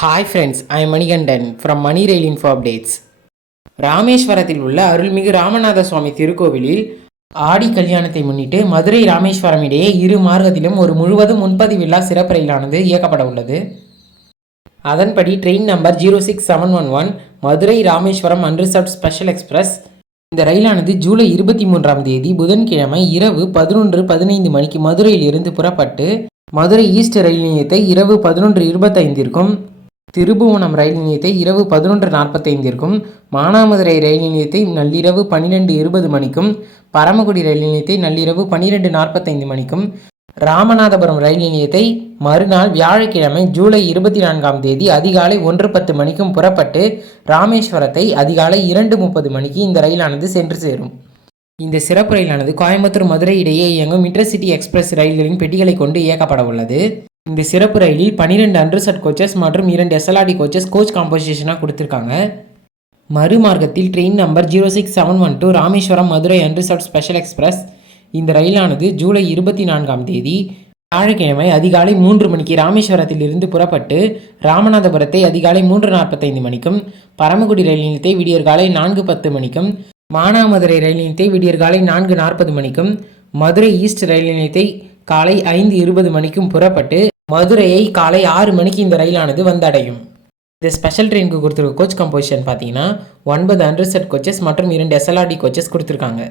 Hi friends I Manikandan from Mani rail info updates ராமேஸ்வரத்தில் உள்ள அருள்மிகு ராமநாத சுவாமி திருக்கோவிலில் ஆடி கல்யாணத்தை முன்னிட்டு மதுரை ராமேஸ்வரம் இடையே இரு மார்க்கத்திலும் ஒரு முழுவதும் முன்பதிவில்லா சிறப்பு ரயிலானது இயக்கப்பட உள்ளது. அதன்படி train number zero six seven one one Madurai Rameswaram unreserved special express இந்த ரயிலானது ஜூலை இருபத்தி மூன்றாம் தேதி புதன்கிழமை இரவு பதினொன்று பதினைந்து மணிக்கு மதுரையில் இருந்து புறப்பட்டு மதுரை ஈஸ்ட் ரயில் நிலையத்தை இரவு பதினொன்று இருபத்தைந்திற்கும் திருபுவனம் ரயில் நிலையத்தை இரவு பதினொன்று நாற்பத்தைந்திற்கும் மானாமதுரை ரயில் நிலையத்தை நள்ளிரவு பன்னிரெண்டு இருபது மணிக்கும் பரமக்குடி ரயில் நிலையத்தை நள்ளிரவு பன்னிரெண்டு நாற்பத்தைந்து மணிக்கும் ராமநாதபுரம் ரயில் நிலையத்தை மறுநாள் வியாழக்கிழமை ஜூலை இருபத்தி நான்காம் தேதி அதிகாலை ஒன்று பத்து மணிக்கும் புறப்பட்டு ராமேஸ்வரத்தை அதிகாலை இரண்டு முப்பது மணிக்கு இந்த ரயிலானது சென்று சேரும். இந்த சிறப்பு ரயிலானது கோயம்புத்தூர் மதுரை இடையே இயங்கும் இன்டர்சிட்டி எக்ஸ்பிரஸ் ரயில்களின் பெட்டிகளை கொண்டு இயக்கப்பட உள்ளது. இந்த சிறப்பு ரயிலில் பன்னிரெண்டு அண்டர்சட் கோச்சஸ் மற்றும் இரண்டு எஸ்எல்ஆர்டி கோச்சஸ் கோச் காம்போசிஷனாக கொடுத்துருக்காங்க. மறுமார்க்கத்தில் train number zero six seven one two Rameswaram Madurai unreserved special express இந்த ரயிலானது ஜூலை இருபத்தி நான்காம் தேதி வியாழக்கிழமை அதிகாலை மூன்று மணிக்கு ராமேஸ்வரத்தில் இருந்து புறப்பட்டு ராமநாதபுரத்தை அதிகாலை மூன்று நாற்பத்தைந்து மணிக்கும் பரமக்குடி ரயில் நிலையத்தை விடியற்காலை நான்கு பத்து மணிக்கும் மானாமதுரை ரயில் நிலையத்தை விடியற்காலை நான்கு நாற்பது மணிக்கும் மதுரை ஈஸ்ட் ரயில் நிலையத்தை காலை ஐந்து இருபது மணிக்கும் புறப்பட்டு மதுரையை காலை ஆறு மணிக்கு இந்த ரயிலானது வந்தடையும். இந்த ஸ்பெஷல் ட்ரெயினுக்கு கொடுத்துருக்க கோச் கம்போசிஷன் பார்த்தீங்கன்னா ஒன்பது அண்டர்செட் கோச்சஸ் மற்றும் இரண்டு எஸ்எல்ஆர்டி கோச்சஸ் கொடுத்துருக்காங்க.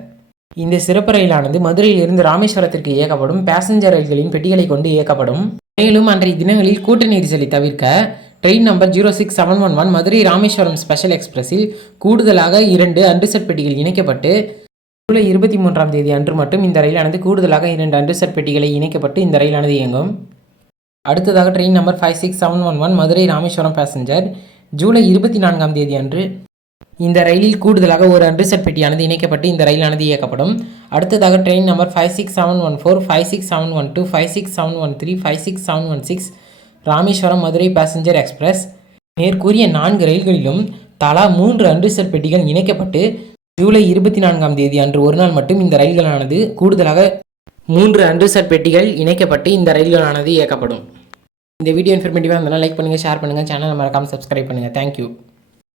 இந்த சிறப்பு ரயிலானது மதுரையிலிருந்து ராமேஸ்வரத்திற்கு இயக்கப்படும் பேசஞ்சர் ரயில்களின் பெட்டிகளை கொண்டு இயக்கப்படும். மேலும் அன்றைய தினங்களில் கூட்ட நெரிசலை தவிர்க்க train number zero six seven one one Madurai Rameswaram special எக்ஸ்பிரஸில் கூடுதலாக இரண்டு அண்டர்செட் பெட்டிகள் இணைக்கப்பட்டு ஜூலை இருபத்தி மூன்றாம் தேதி அன்று மட்டும் இந்த ரயிலானது கூடுதலாக இரண்டு அண்டர்செட் பெட்டிகளை இணைக்கப்பட்டு இந்த ரயிலானது இயங்கும். அடுத்ததாக train number five six seven one one Madurai Rameswaram passenger July இருபத்தி நான்காம் தேதி அன்று இந்த ரயிலில் கூடுதலாக ஒரு அண்டர்செட் பெட்டியானது இணைக்கப்பட்டு இந்த ரயிலானது இயக்கப்படும். அடுத்ததாக train number five six seven one four five six seven one two five six seven one three five six seven one six Rameswaram Madurai passenger express மேற்கூறிய நான்கு ரயில்களிலும் தலா மூன்று அண்டர்செட் பெட்டிகள் இணைக்கப்பட்டு ஜூலை இருபத்தி நான்காம் தேதி அன்று ஒரு நாள் மட்டும் இந்த ரயில்களானது கூடுதலாக மூன்று அண்டர்செட் பெட்டிகள் இணைக்கப்பட்டு இந்த ரயில்களானது இயக்கப்படும். இந்த வீடியோ இன்ஃபர்மேட்டிவாக இருந்தாலும் லைக் பண்ணுங்கள் ஷேர் பண்ணுங்கள் சேனலை மறக்காமல் சப்ஸ்கிரைப் பண்ணுங்கள் தேங்க்யூ